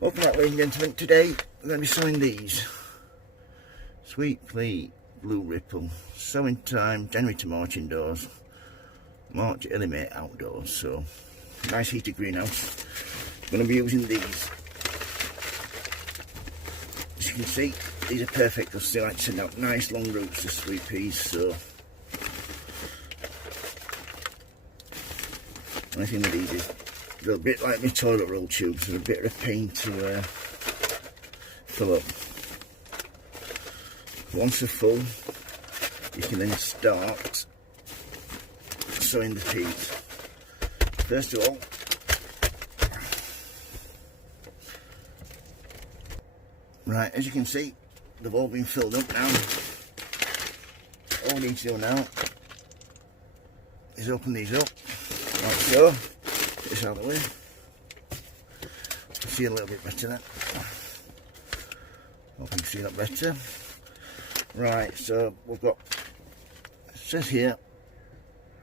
Welcome back, ladies and gentlemen. Today we're going to be sowing these Sweet Pea Blue Ripple. Sowing time January to March indoors, March early May outdoors. So nice heated greenhouse. I'm going to be using these. As you can see, these are perfect because they like to send out nice long roots to sweet peas. So only thing with these is they're a bit like my toilet roll tubes. They're a bit of a pain to fill up. Once they're full, you can then start sowing the peas. First of all, right, as you can see, they've all been filled up now. All we need to do now is open these up, like so. Get this out of the way. You can see a little bit better then. Hope you can see that better. Right, so we've got, it says here,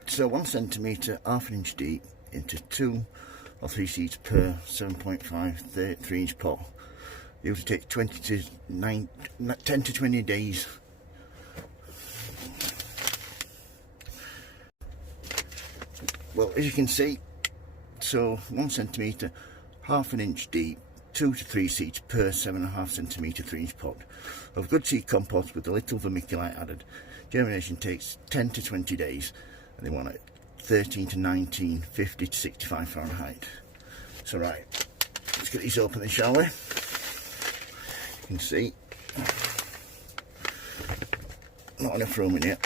so 1 centimetre, half an inch deep, into 2 or 3 seeds per 7.5 3-inch pot. It would take 10 to 20 days. Well, as you can see, so 1 centimetre, half an inch deep, 2 to 3 seeds per 7.5 centimetre 3-inch pot of good seed compost with a little vermiculite added. Germination takes 10 to 20 days, and they want it 13 to 19, 50 to 65 Fahrenheit. So right, let's get these open then, shall we? You can see, not enough room in here.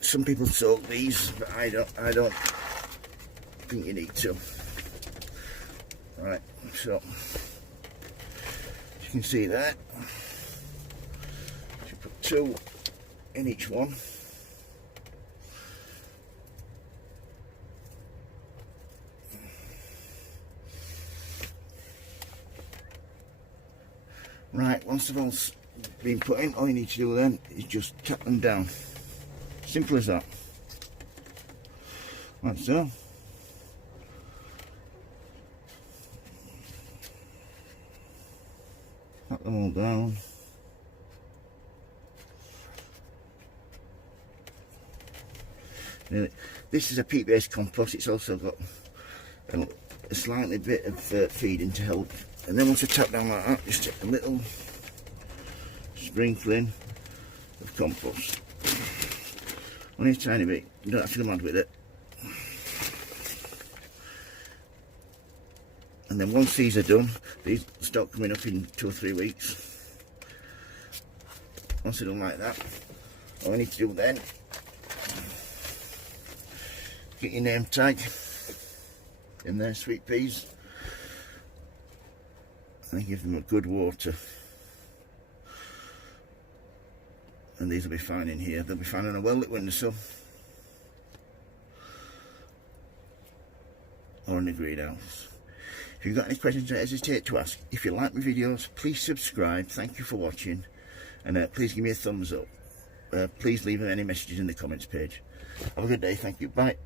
Some people soak these, but I don't think you need to. Right, so as you can see there, you put 2 in each one. Right, once they've all been put in, all you need to do then is just tap them down. Simple as that. Like so. Tap them all down. Now, this is a peat-based compost. It's also got a slightly bit of feeding to help. And then once I tap down like that, just take a little sprinkling of compost. Only a tiny bit. You don't have to go mad with it. And then once these are done, these start coming up in 2 or 3 weeks. Once they're done like that, all I need to do then, get your name tag in there, sweet peas, and give them a good water. And these will be fine in here. They'll be fine on a well-lit windowsill or in a greenhouse. If you've got any questions, don't hesitate to ask. If you like my videos, please subscribe. Thank you for watching, and please give me a thumbs up. Please leave any messages in the comments page. Have a good day. Thank you. Bye.